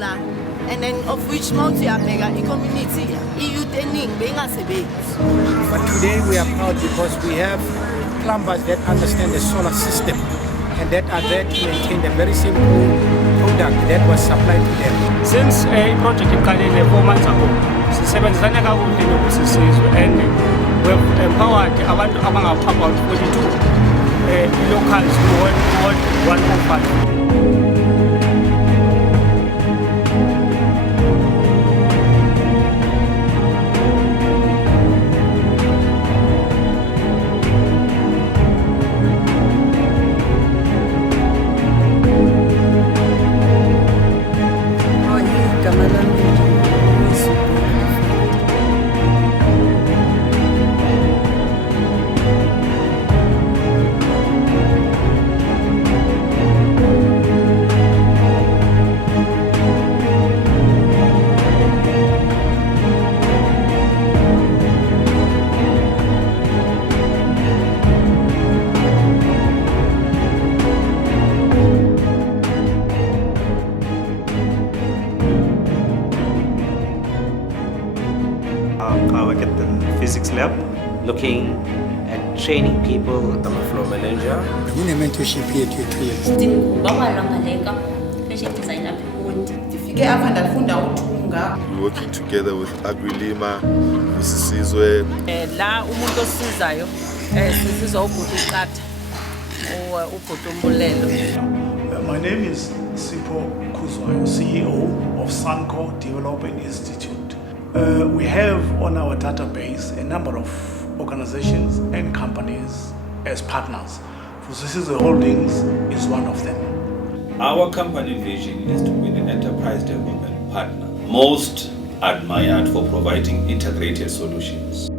la. And then of which mount ya mega community youth ening bengasebenzi. But today we are proud because we have plumbers that understand the solar system and that are there to maintain the very simple product that was supplied to them. Since a project in Kalele 4 months ago, sisebenzisana kakuhle noBusisizwe and we have empowered abantu about 42 locals to 105. I work at the physics lab, looking at training people. I'm a floor manager. In a mentorship here to 2 years. We're working together with Agrilima, Vusisizwe. La umuntu osizayo sizizwa ubhuti uqatha ubhuti umbulelo. My name is Sipho Kuzwayo, CEO of Sanco Development Institute. We have on our database a number of organizations and companies as partners. Vusisizwe Holdings is one of them. Our company vision is to be the enterprise development partner most admired for providing integrated solutions.